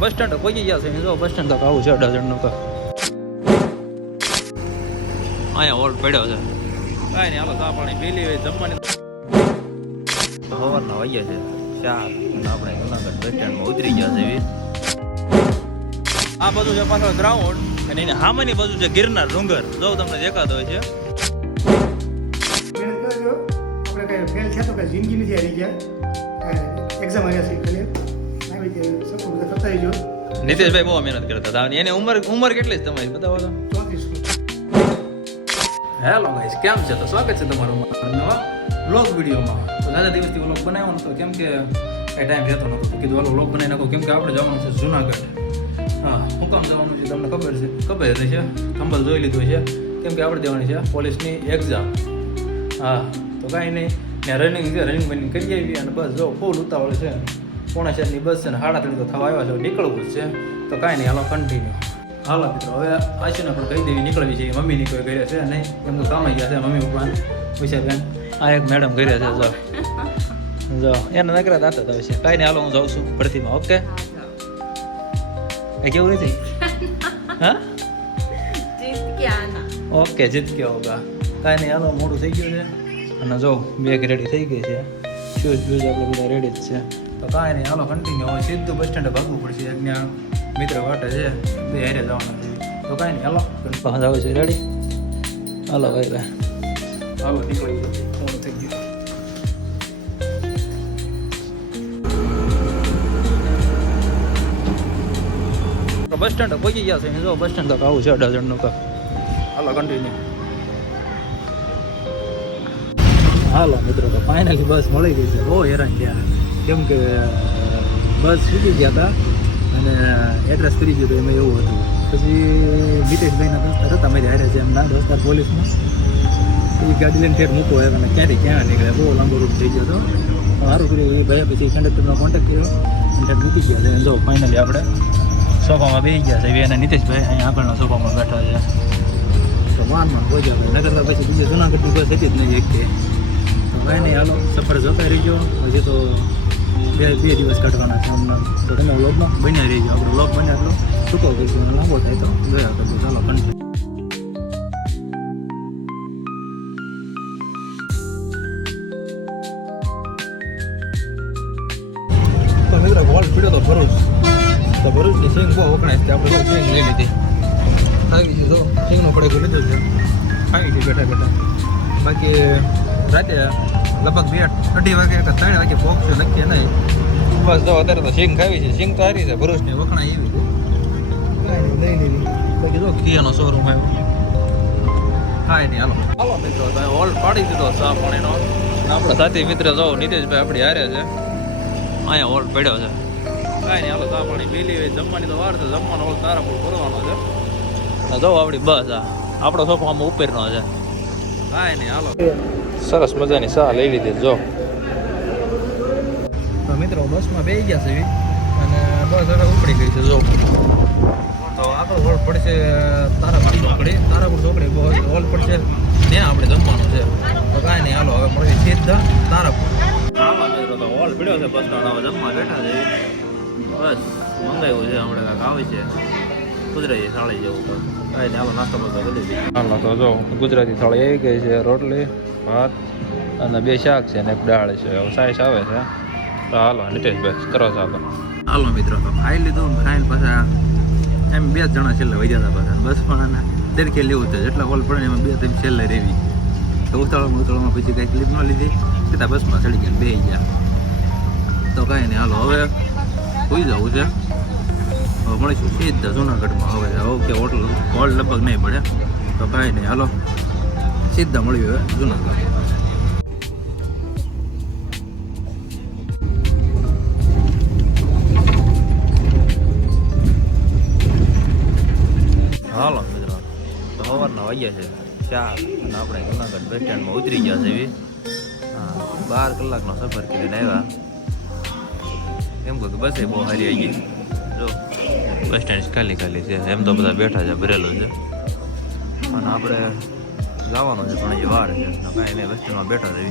Bus stand પહોંચી ગયા છે જો બસ સ્ટેન્ડ તક આવું છે 18 નું તો અહીંયા હોલ્ડ પડ્યો છે કાંઈ નહીં હાલો ચા પાણી પી લઈએ જમવાની સવારના વાગ્યા છે 4 અને આપણે જુનાગઢ બસ સ્ટેન્ડમાં ઉતરી ગયા છે આ બાજુ છે પાછળ ગ્રાઉન્ડ અને એની સામેની બાજુ છે ગિરનાર ડુંગર જો તમને દેખાતો હોય છે આપણે કઈ ફેલ છે તો કઈ જિંદગી નથી આવી ગયા એક્ઝામ આવ્યા છે ખાલી આવી રીતે સપોર્ટ બધા કરતા જો નીતેશભાઈ બહુ મહેનત કરતા હતા અને એની ઉંમર કેટલી છે તમારી બતાવો તો 34 હેલો ગાઈસ કેમ છે તો સ્વાગત છે તમારું નવા વ્લોગ વિડીયોમાં તો ઘણા દિવસથી વ્લોગ બનાવ્યો નતો કેમ કે એ ટાઈમ રહેતો નતો તો કીધું હાલો વ્લોગ બનાવી નાખો કેમ કે આપણે જવાનું છે જુનાગઢ હા હું કામ જવાનું છે તમને ખબર છે કંબલ જોઈ લીધું છે કેમ કે આપણે દેવાની છે પોલીસની એક્ઝામ હા તો કાંઈ નહીં ત્યાં રનિંગ છે રનિંગ કરી આવી અને બસ જો ફૂલ ઉતાવળ છે 4:30 બસ છે ને 3:30 તો થવા આવ્યા છે નીકળવું જ છે તો કાંઈ નહીં હાલો કન્ટિન્યુ હાલો મિત્રો હવે આશીને પણ કહી દેવી નીકળવી છે મમ્મીની કોઈ ઘરે છે નહીં એમનું કામ આવી ગયા છે મમ્મી પપ્પા વિશાબેન આ એક મેડમ ઘરે છે જો એને નકરા દાતા તો છે કાંઈ નહીં હાલો હું જાઉં છું ભરતીમાં ઓકે એ કેવું નથી હા ઓકે જીત ગયા હોગા કાંઈ નહીં હાલો મોડું થઈ ગયું છે અને જો બેગ રેડી થઈ ગઈ છે શૂઝ આપણે બધા રેડી જ છે તો કાંઈ નહીં હાલો કન્ટિન્યુ હવે સીધું બસ સ્ટેન્ડે ભાગવું પડશે ત્યાં મિત્ર વાટે છે બે હારે જવાના છે તો કાંઈ નહીં હાલો પાછા આવે છે રેડી હાલો ભાઈ હાલો નીકળી ગયો ફોન થઈ ગયો બસ સ્ટેન્ડ પહોંચી ગયા છે જો બસ સ્ટેન્ડ તક આવું છે 18 નું તો હાલો કન્ટિન્યુ હાલો મિત્રો તો ફાઇનલી બસ મળી ગઈ છે બહુ હેરાન થયા કેમ કે બસ છૂટી ગયા હતા અને એડ્રેસ કરી ગયું એમાં એવું હતું પછી નીતેશભાઈના દોસ્તાર હતા મારી હારે છે એમના દોસ્તાર પોલીસમાં એ ગાડી લઈને ઠેર મૂકો અને ક્યાંથી ક્યાં નીકળ્યા બહુ લાંબો રૂટ થઈ ગયો હતો સારું કર્યું એ ભાઈ પછી કંડક્ટરનો કોન્ટેક્ટ કર્યો અને મૂકી ગયા છે જો ફાઇનલી આપણે સોફામાં બેસી ગયા છે અને નીતેશભાઈ અહીંયા આગળના સોફામાં બેઠા છે તો વાનમાં પહોંચ્યા ભાઈ નગર પછી બીજે જુનાગઢની બસ હતી જ નહીં એક તો કાંઈ નહીં હાલો સફર જતા રહીજો હજી તો બે દિવસ કાઢવાના છે હમણાં તો તમે વ્લોગમાં બન્યા રહીજો આપણે વ્લોગ બન્યા એટલો ટૂંકો કરીશું લાંબો થાય તો જોયા કરજો ચાલો કન્ટિન્યુ તો મિત્રો વોલ્ટ પીડ્યો તો ભરૂચ તો ભરૂચની સિંગ બહુ વખણાય છે આપણે સિંગ લઈ લીધી આવી છે જો સિંગનો પડે લીધો છે આવી છે બેઠા બેઠા બાકી રાતે લગભગ 2-2:30 વાગે કે 3 વાગે પહોંચશે નક્કી નહીં બસ જો અત્યારે તો સિંગ ખાવી છે સિંગ તો હારી છે ભરૂચની વખણાય એવી લઈ લીધી બાકી જો કિયાનો શોરૂમ આવ્યો કાંઈ નહીં હાલો મિત્રો તમે હોલ્ડ પાડી દીધો ચા પાણીનો આપણા સાથી મિત્ર જો નીતેશભાઈ આપણી હારે છે અહીંયા હોલ્ડ પડ્યો છે કાંઈ નહીં હાલો ચા પાણી પી લઈએ જમવાની તો વાર છે જમવાનો હોલ્ડ તારાપુર કરવાનો છે જો આપણી બસ આપણો સોફો આમાં ઉપરનો છે કાંઈ નહીં હાલો સરસ મજાની ચા લઈ લીધી જો તો મિત્રો બસમાં બેસી ગયા છે અને બસ હવે ઉપડી ગઈ છે જો તો આગળ હોલ્ડ પડશે તારાપુર ચોકડી હોલ્ડ પડશે ત્યાં આપણે જમવાનું છે તો કાંઈ નહીં હાલો હવે મળી સીધા તારાપુર મિત્રો તો હોલ્ડ પડ્યો છે બસનો હવે જમવા બેઠા છે બસ મંગાવ્યું છે હમણાં કાંઈક આવે છે ગુજરાતી થાળી જેવું પણ કાંઈ હાલો નાસ્તો બધો કરી દીધી હાલો તો જો ગુજરાતી થાળી આવી ગઈ છે રોટલી ભાત અને 2 શાક છે અને 1 દાળ છે હવે સાઈસ આવે છે તો હાલો નીતેશભાઈ કરો ચાલો હાલો મિત્રો તો ખાઈ લીધું ખાઈને પાછા એમ 2 જણા છેલ્લે વૈયા હતા પાછા બસ પણ દેડકે લેવું છે જેટલા હોલ પડે એમાં 2-3 છેલ્લે રહેવી તો ઉતાળવામાં પછી કંઈ ક્લિપ ન લીધી સીધા બસમાં ચડી ગયા બેસી ગયા તો કાંઈ નહીં હાલો હવે સુઈ જવું છે હવે મળીશું સીધા જુનાગઢમાં હવે કે હોલ લગભગ નહીં પડે તો કાંઈ નહીં હાલો સીધા મળ્યું હવે જુનાગઢ હાલો મિત્રો તો સવારના વાગ્યા છે 4 અને આપણે જુનાગઢ બસ સ્ટેન્ડમાં ઉતરી ગયા છે એવી હા 12 કલાકનો સફર કરીને આવ્યા એમ કહું કે બસ એ બહુ સારી આવી ગઈ જો બસ સ્ટેન્ડ ખાલી છે એમ તો બધા બેઠા છે ભરેલું છે અને આપણે જવાનું છે પણ હજી વાર છે કાંઈ નહીં બસ સ્ટેન્ડમાં બેઠા છે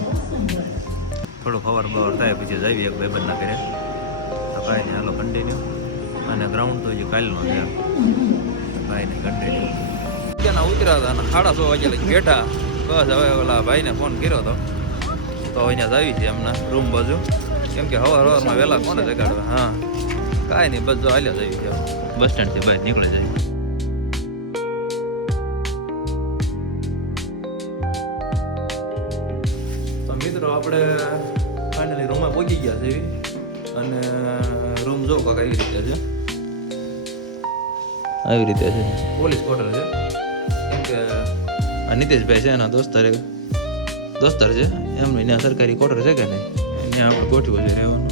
થોડું ખબર થાય પછી જઈએ એક ભાઈબંધના ઘરે તો કાંઈ નહીં હાલો કન્ટિન્યુ અને ગ્રાઉન્ડ તો હજી કાલનો છે ભાઈને કન્ટિન્યુ ત્યાંના ઉતર્યા હતા અને 6:30 વાગે લઈ બેઠા બસ હવે ઓલા ભાઈને ફોન કર્યો હતો તો અહીંયા જ આવી છે એમના રૂમ બાજુ કેમ કે સવારમાં વહેલા કોને જગાડવા હા કાંઈ નહીં બસ જો હાલ્યા જ આવી છે બસ સ્ટેન્ડથી બહાર નીકળી જાય તો મિત્રો આપણે ફાઇનલી રૂમમાં પહોંચી ગયા છે અને રૂમ જો કાંક એવી રીતે છે આવી રીતે છે પોલીસ ક્વાર્ટર છે કેમ કે આ નીતિશભાઈ છે એના દોસ્તાર છે એમનું ત્યાં સરકારી ક્વાર્ટર છે કે નહીં ત્યાં આપણે ગોઠવું છે રહેવાનું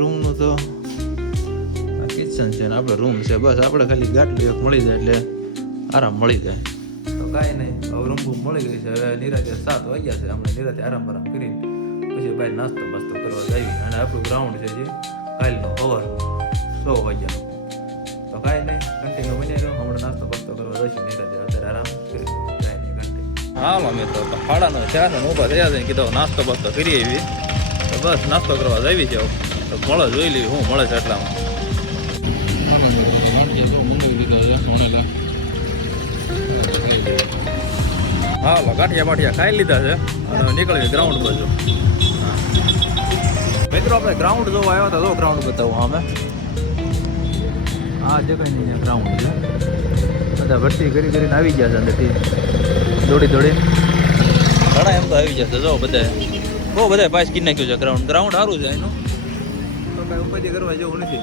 રૂમનું તો કિચન છે ને આપણે રૂમ છે બસ આપણે ખાલી ગાટલું એક મળી જાય એટલે આરામ મળી જાય તો કાંઈ નહીં હવે રૂમ મળી ગઈ છે હવે નિરાતે 7 વાગ્યા છે આપણે નિરાતે આરામ કરીને પછી બહાર નાસ્તો બાસ્તો કરવા જઈએ અને આપણું ગ્રાઉન્ડ છે જે કાલનો સવાર 6 વાગ્યાનો તો કાંઈ નહીં કન્ટિન્યુ બની રહ્યો હમણાં નાસ્તો બાસ્તો કરવા જઈશું નિરાતે અત્યારે આરામ કરીશું કાંઈ નહીં કન્ટિન્યુ હાલો મિત્રો તો 4:30 ઊભા થયા છે કીધો નાસ્તો બાસ્તો કરી આવી તો બસ નાસ્તો કરવા જઈએ છે તો મળે જોઈ લઈએ શું મળે છે એટલામાં હાલો ગાંઠિયા બાઠિયા ખાઈ લીધા છે અને નીકળી ગ્રાઉન્ડ બાજુ મિત્રો આપણે ગ્રાઉન્ડ જોવા આવ્યા હતા તો ગ્રાઉન્ડ બતાવું અમે આ જગ્યાની ગ્રાઉન્ડ છે બધા ભરતી કરીને આવી ગયા છે અંદરથી દોડી ઘણા એમ તો આવી જશે જો બધા બહુ બધા પાસ કરી નાખ્યું છે ગ્રાઉન્ડ સારું છે એનું તો કાંઈ ઉપાધિ કરવા જેવું નથી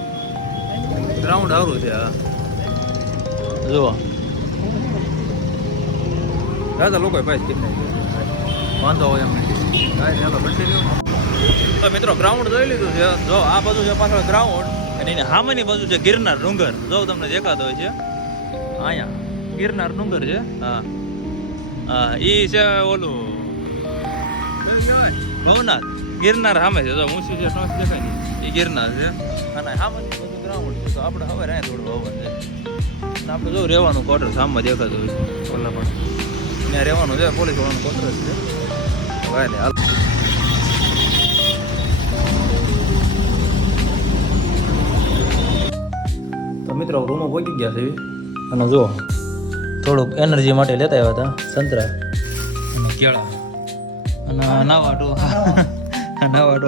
ગ્રાઉન્ડ સારું છે આ જુઓ દાદા લોકોએ પાસ કરી નાખ્યું વાંધો હોય એમ કાંઈ ચાલો કન્ટિન્યુ તો મિત્રો ગ્રાઉન્ડ જોઈ લીધું છે જો આ બાજુ છે પાછળ ગ્રાઉન્ડ અને એની સામેની બાજુ છે ગિરનાર ડુંગર જો તમને દેખાતો હોય છે અહીંયા ગિરનાર ડુંગર છે હા હા એ છે ઓલું ભવનાથ ગિરનાર સામે છે જો ઊંચું છે ટોચ દેખાય ને એ ગિરનાર છે અને સામેની બાજુ ગ્રાઉન્ડ છે તો આપણે હવે અહીંયા થોડું હવન છે આપણે જો રહેવાનું ક્વાર્ટર સામમાં દેખાતું હોય ઓલા પણ ત્યાં રહેવાનું છે પોલીસ વાળાનું ક્વાર્ટર છે ભાઈ ને હાલ તો મિત્રો રૂમમાં પહોંચી ગયા છે અને જુઓ થોડુંક એનર્જી માટે લેતા આવ્યા હતા સંતરા અને કેળા અને નાવાટું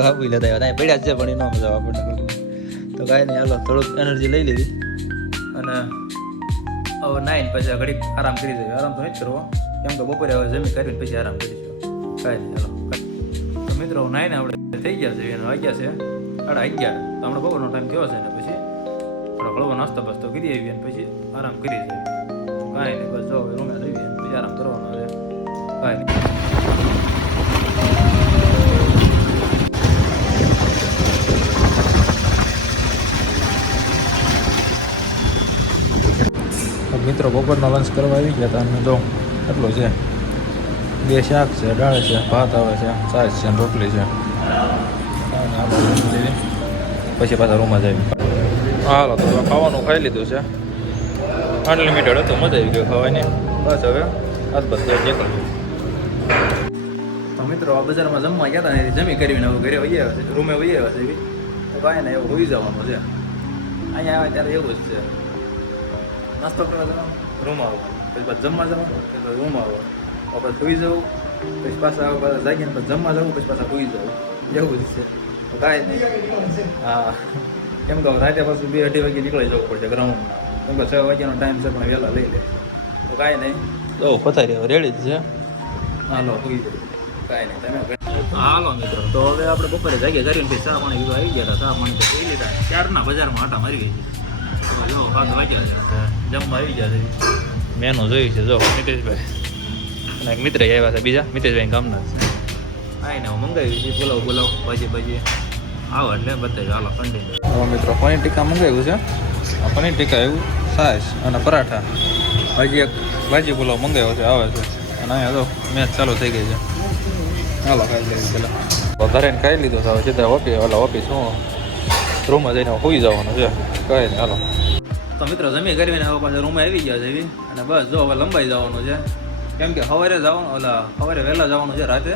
આપી લેતા આવ્યા પડ્યા જ છે પણ એ ન મજા આવે આપણને તો કાંઈ નહીં હાલો થોડુંક એનર્જી લઈ લીધી અને હવે 9 પછી ઘડીક આરામ કરી દઈએ આરામ તો નહીં જ કરવો કેમ કે બપોરે હવે જમી કરીને પછી આરામ કરીશું કાંઈ નહીં હાલો તો મિત્રો 9 આપણે થઈ ગયા છે અને વાગ્યા છે 11:30 તો આપણે બપોરનો ટાઈમ થયો છે ને પછી હળવો નાસ્તો બાસ્તો કરી આવીએ અને પછી આરામ કરી દઈએ કાંઈ નહીં બસ જો રૂમે જઈએ પછી આરામ કરવાનો છે કાંઈ નહીં મિત્રો બપોરનો લંચ કરવા આવી ગયા હતા અને જો એટલો છે 2 શાક છે દાળ છે ભાત આવે છે છાશ છે રોટલી છે પછી પાછા રૂમમાં જઈએ હાલો તો ખાવાનું ખાઈ લીધું છે અનલિમિટેડ હતું મજા આવી ગઈ ખાવાની બસ હવે હાથ બસ નીકળ્યું તો મિત્રો આ બજારમાં જમવા ગયા હતા ને જમી કરીને હવે ઘરે વહી આવ્યા છે રૂમે વહી આવ્યા છે તો કાંઈ ને એવું હોઈ જવાનું છે અહીંયા આવે ત્યારે એવું જ છે નાસ્તો કરવા જવાનું રૂમ આવો પછી પાછું જમવા જવાનું પછી રૂમ આવો પછી સુઈ જવું પછી પાછા જાગીને પછી જમવા જવું પછી પાછા સુઈ જવું એવું જ છે તો કાંઈ નહીં હા કેમ કે રાતે પાછું 2-2:30 વાગે નીકળી જવું પડશે ગ્રાઉન્ડમાં કેમ કે 6 વાગ્યાનો ટાઈમ છે પણ વહેલા લઈ લે તો કાંઈ નહીં તો પથારી રેડી જ છે હાલો સુઈ જવું કાંઈ નહીં તમે હાલો મિત્રો તો હવે આપણે બપોરે જાગીએ કરીને પછી ચા પાણી પીવા આવી ગયા હતા ચા પાણી તો પી લીધા ચારના બજારમાં આટા મારી ગઈ છે જો 7 વાગ્યા છે જમવા આવી ગયા છે મેનુ જોઈ છે જો મિતેશભાઈ અને એક મિત્ર આવ્યા છે બીજા મિતેશભાઈ ગામના છે કાંઈ ને હું મંગાવી છે બોલાવ ભાજી આવો એટલે બતાવ્યું હાલો કન્ટિન્યુ મિત્રો પનીર ટીકા મંગાવ્યું છે આ પનીર ટીકા એવું છાશ અને પરાઠા એક ભાજી પુલાવ મંગાવ્યો છે આવે છે અને અહીંયા તો મેચ ચાલુ થઈ ગઈ છે હાલો ખાઈ લઈએ પેલા વધારે ખાઈ લીધો છે હવે સીધા ઓફિસ શું રૂમમાં જઈને હોઈ જવાનું છે કાંઈ નહીં હાલો તો મિત્રો જમી કરીને હવે પાછા રૂમમાં આવી ગયા છે એવી અને બસ જો હવે લંબાઈ જવાનું છે કેમ કે સવારે વહેલા જવાનું છે રાતે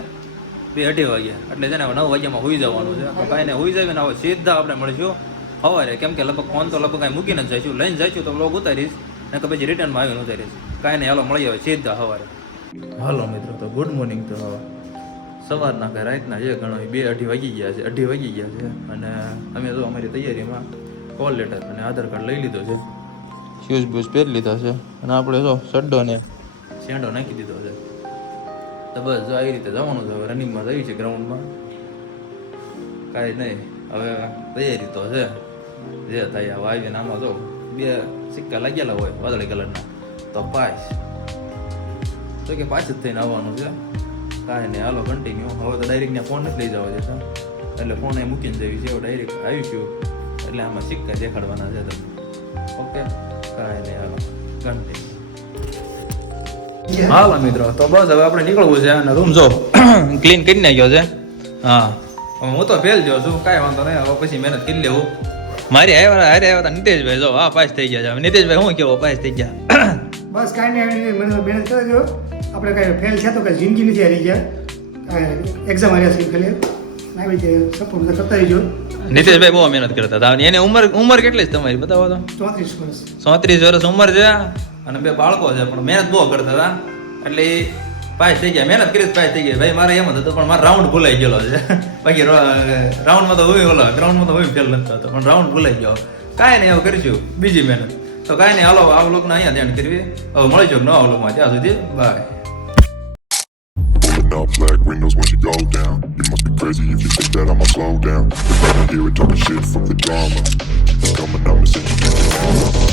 2-2:30 વાગ્યા એટલે છે ને 9 વાગ્યામાં હોઈ જવાનું છે તો કાંઈ નહીં હોઈ જાય ને હવે સીધા આપણે મળીશું સવારે, કેમ કે લગભગ ફોન તો લગભગ કાંઈ મૂકીને જ જઈશું, લઈને જઈશું તો બ્લોગ ઉતારીશ ને કે પછી રિટર્નમાં આવીને ઉતારીશ. કાંઈ નહીં, હાલો મળી આવે સીધા સવારે. હાલો મિત્રો, તો ગુડ મોર્નિંગ. તો સવારના કે રાતના જે ઘણો 2-2:30 વાગી ગયા છે, 2:30 વાગી ગયા છે. અને અમે તો અમારી તૈયારીમાં કોલ લેટર અને આધાર કાર્ડ લઈ લીધો છે, શૂઝ બૂઝ પહેરી લીધા છે, અને આપણે જો સડ્ડો ને શેંડો નાખી દીધો છે. તો બસ જો આવી રીતે જવાનું છે. હવે રનિંગમાં જઈએ છે ગ્રાઉન્ડમાં. કાંઈ નહીં, હવે તૈયારી તો છે, જે થાય હવે આવીને આમાં જો 2 સિક્કા લાગેલા હોય વાદળી કલરના, તો પાસ તો કે પાછું જ થઈને આવવાનું છે. કાંઈ નહીં, હાલો કન્ટિન્યુ. હવે તો ડાયરેક્ટ ત્યાં ફોન નથી લઈ જવા છે, એટલે ફોન અહીં મૂકીને જવી છે. ડાયરેક્ટ આવીશું એટલે આમાં સિક્કા દેખાડવાના છે તમને. ઓકે, કાંઈ નહીં, હાલો કન્ટિન્યુ. હાલો મિત્રો, તો બસ હવે આપણે નીકળવું છે. અને રૂમ જો ક્લીન કરી નાખ્યો છે. હા, હું તો ફેલ થયો છું, કાંઈ વાંધો નહીં. હવે પછી મહેનત કરી લેવું. મારી હારે આવ્યા હતા નીતેશભાઈ, જો હા પાસ થઈ ગયા છે. હવે નીતેશભાઈ શું કેવો, પાસ થઈ ગયા? બસ કાંઈ નહીં, મહેનત કરજો. આપણે કાંઈ ફેલ છે તો કાંઈ જિંદગી નથી હારી ગયા. એક્ઝામ હાર્યા છે ખાલી આવી રીતે સપોર્ટ બધા કરતા રહીજો. નીતેશભાઈ બહુ મહેનત કરતા હતા. એની ઉંમર કેટલી છે તમારી, બતાવો તો? 34 વર્ષ. 34 વર્ષ ઉંમર છે અને 2 બાળકો છે, પણ મહેનત બહુ કરતા હતા એટલે એ પાસ થઈ ગયા. મહેનત કરી પાસ થઈ ગયા. ભાઈ મારે એમ જ હતું, પણ મારો રાઉન્ડ ભૂલાઈ ગયેલો છે. બાકી રાઉન્ડમાં તો હોય ઓલો ગ્રાઉન્ડમાં તો હોય ફેલ નથી થતો, પણ રાઉન્ડ ભૂલાઈ ગયો. કાંઈ નહીં, હવે કરીશું બીજી મહેનત. તો કાંઈ નહીં, હાલો આ વ્લોગને અહીંયા ધ્યાન કરવી. હવે મળીશું નવા વ્લોગમાં, ત્યાં સુધી by. Pulling up black windows when she go down. You must be crazy if you think that I'ma slow down. You're right here talking shit, fuck the drama. Keep it coming, I'm missing you.